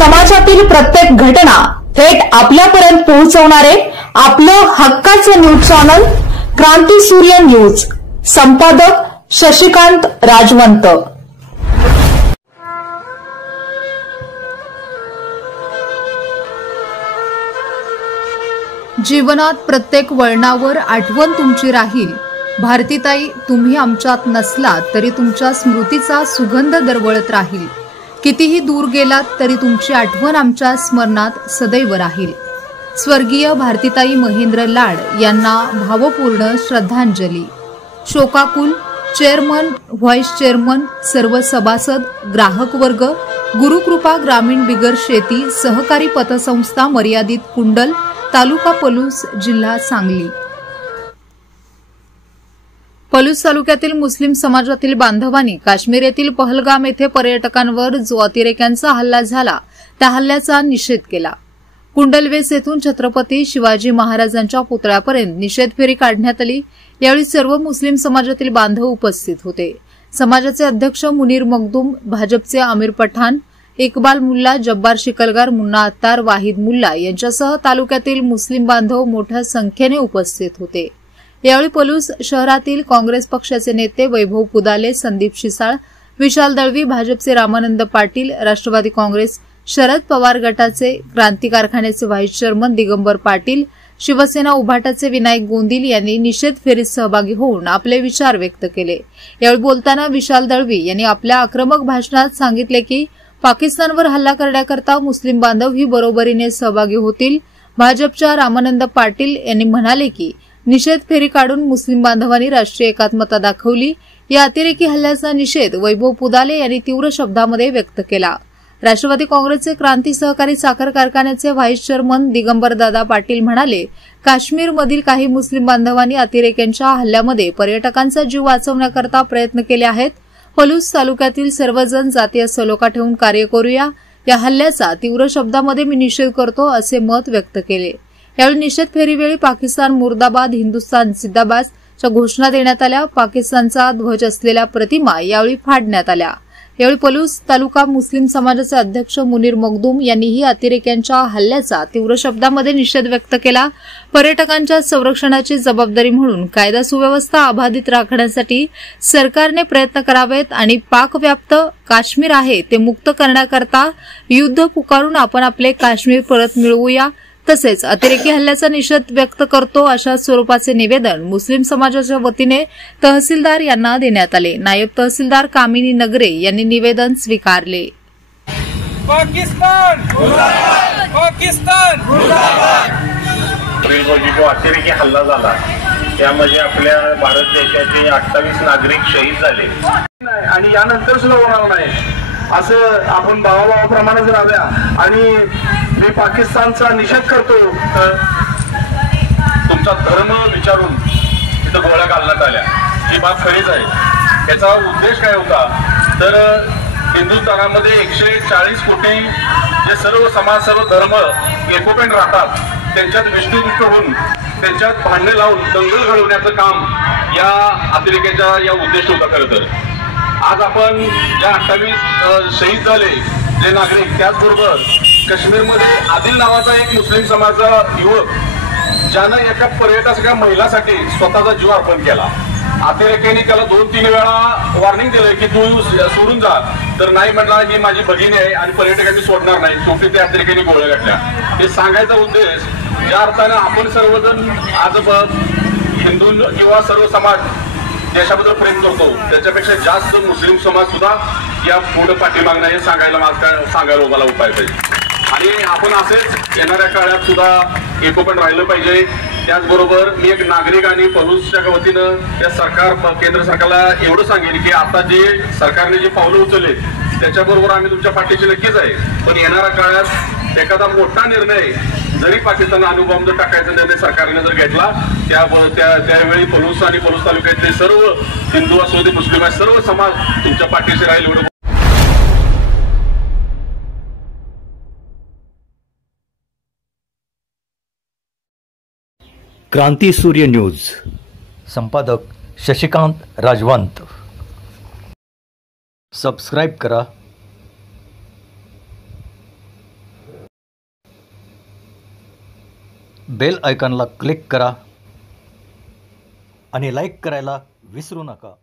समाजातील प्रत्येक घटना थेट आपल्यापर्यंत पोहोचवणारे आपलं हक्काचं न्यूज चॅनल क्रांती सूर्य न्यूज। संपादक शशिकांत राजवंत। जीवनात प्रत्येक वळणावर आठवण तुमची राहील। भारतीताई, तुम्ही आमच्यात नसलात तरी तुमच्या स्मृतीचा सुगंध दरवळत राहील। कितीही दूर गेलात तरी तुमची आठवण आमच्या स्मरणात सदैव राहील। स्वर्गीय भारतीताई महेंद्र लाड यांना भावपूर्ण श्रद्धांजली। शोकाकुल चेअरमन, व्हाईस चेअरमन, सर्व सभासद, ग्राहक वर्ग, गुरुकृपा ग्रामीण बिगर शेती सहकारी पतसंस्था मर्यादित कुंडल, तालुका पलूस, जिल्हा सांगली। पलूस तालुक्यातील मुस्लिम समाजातील बांधवांनी काश्मीर येथील पहलगाम येथे पर्यटकांवर जो अतिरेक्यांचा हल्ला झाला त्या हल्ल्याचा निषेध केला। कुंडलवेस येथून छत्रपती शिवाजी महाराजांच्या पुतळ्यापर्यंत निषेध फेरी काढण्यात आली। यावेळी सर्व मुस्लिम समाजातील बांधव उपस्थित होते। समाजाचे अध्यक्ष मुनीर मखदूम, भाजपचे आमिर पठाण, इकबाल मुल्ला, जब्बार शिकलगार, मुन्ना अत्तार, वाहिद मुल्ला यांच्यासह तालुक्यातील मुस्लिम बांधव मोठ्या संख्येने उपस्थित होते। यावेळी पलूस शहरातील काँग्रेस पक्षाचे नेते वैभव पुदाले, संदीप शिसाळ, विशाल दळवी, भाजपचे रामानंद पाटील, राष्ट्रवादी काँग्रेस शरद पवार गटाचे क्रांती कारखान्याचे व्हाईस चेअरमन दिगंबर पाटील, शिवसेना उभाटाचे विनायक गोंदिल यांनी निषेध फेरीत सहभागी होऊन आपले विचार व्यक्त केले। यावेळी बोलताना विशाल दळवी यांनी आपल्या आक्रमक भाषणात सांगितले की पाकिस्तानवर हल्ला करण्याकरता मुस्लिम बांधव ही बरोबरीने सहभागी होतील। भाजपच्या रामानंद पाटील यांनी म्हणाले की निषेध फेरी काढून मुस्लिम बांधवांनी राष्ट्रीय एकात्मता दाखवली। या अतिरेकी हल्ल्याचा निषेध वैभव पुदाले यांनी तीव्र शब्दांमध्ये व्यक्त केला। राष्ट्रवादी काँग्रेसचे क्रांती सहकारी साखर कारखान्याचे व्हाईस चेअरमन दिगंबर दादा पाटील म्हणाले, काश्मीरमधील काही मुस्लिम बांधवांनी अतिरेक्यांच्या हल्ल्यामध्ये पर्यटकांचा जीव वाचवण्याकरता प्रयत्न केले आहेत। पलूस तालुक्यातील सर्वजण जातीय सलोखा ठेवून कार्य करूया। या हल्ल्याचा तीव्र शब्दांमध्ये मी निषेध करतो असे मत व्यक्त केले। यावेळी निषेध फेरीवेळी पाकिस्तान मुर्दाबाद, हिंदुस्तान जिंदाबादच्या घोषणा देण्यात आल्या। पाकिस्तानचा ध्वज असलेल्या प्रतिमा यावेळी फाडण्यात आल्या। यावेळी पलूस तालुका मुस्लिम समाजाचे अध्यक्ष मुनीर मखदूम यांनीही अतिरेक्यांच्या हल्ल्याचा तीव्र शब्दांमध्ये निषेध व्यक्त केला। पर्यटकांच्या संरक्षणाची जबाबदारी म्हणून कायदा सुव्यवस्था अबाधित राखण्यासाठी सरकारने प्रयत्न करावेत आणि पाकव्याप्त काश्मीर आहे ते मुक्त करण्याकरता युद्ध पुकारून आपण आपले काश्मीर परत मिळवूया। तसेच अतिरेकी हल्ल्याचा निषेध व्यक्त करतो अशा स्वरूपाचे निवेदन मुस्लिम समाजाच्या वतीने तहसीलदार यांना देण्यात आले। नायब तहसीलदार कामिनी नगरे यांनी निवेदन स्वीकारले। पाकिस्तान मुर्दाबाद, पाकिस्तान मुर्दाबाद। जो अतिरेकी हल्ला झाला त्यामध्ये आपल्या भारत देशाचे 28 नागरिक शहीद झाले आणि यानंतर सुद्धा होणार नाही असं आपण भावाभावाप्रमाणे जर आल्या आणि मी पाकिस्तानचा निषेध करतो। तुमचा धर्म विचारून तिथं गोळ्या घालण्यात आल्या ही बाब खरीच आहे। याचा उद्देश काय होता तर हिंदुस्थानामध्ये 140 कोटी जे सर्व समाज, सर्व धर्म एकोप्याने राहतात त्यांच्यात विष्णुदुष्ट होऊन त्यांच्यात भांडणे लावून दंगल घडवण्याचं काम या अतिरेक्याचा या उद्देश होता। खरं तर आज आपण ज्या 28 शहीद झाले जे नागरिक, त्याचबरोबर काश्मीरमध्ये आदिल नावाचा एक मुस्लिम समाजाचा युवक ज्यानं एका पर्यटकाच्या महिलासाठी स्वतःचा जीव अर्पण केला। अतिरेक्यांनी त्याला 2-3 वेळा वॉर्निंग दिलं की तू सोडून जा, तर नाही म्हटला ही माझी भगिनी आहे आणि पर्यटकांनी सोडणार नाही। शेवटी त्या अतिरेक्यांनी गोळ्या घातल्या। हे सांगायचा उद्देश ज्या अर्थानं आपण सर्वजण आज हिंदू किंवा सर्व समाज देशाबद्दल प्रेम करतो त्याच्यापेक्षा जास्त मुस्लिम समाज सुद्धा या पुढे पाठीमागणं हे सांगायला मला उपाय पाहिजे आणि आपण असेच येणाऱ्या काळात सुद्धा एकोपण राहिलं पाहिजे। त्याचबरोबर मी एक नागरिक आणि पलूसच्या वतीनं या सरकार, केंद्र सरकारला एवढं सांगेन की आता जे सरकारने जे पावलं उचलले त्याच्याबरोबर आम्ही तुमच्या पाठीशी नक्कीच आहे, पण येणाऱ्या काळात एखादा मोठा निर्णय जरी पाकिस्तान अणुबॉम्ब टाकायचा निर्णय सरकारने जर घेतला त्यावेळी पलूस आणि पलूस तालुक्यातले सर्व हिंदू असो ते मुस्लिम आहे सर्व समाज तुमच्या पाठीशी राहील एवढं। क्रांती सूर्य न्यूज, संपादक शशिकांत राजवंत। सबस्क्राइब करा, बेल आयकॉनला क्लिक करा आणि लाईक करायला विसरू नका.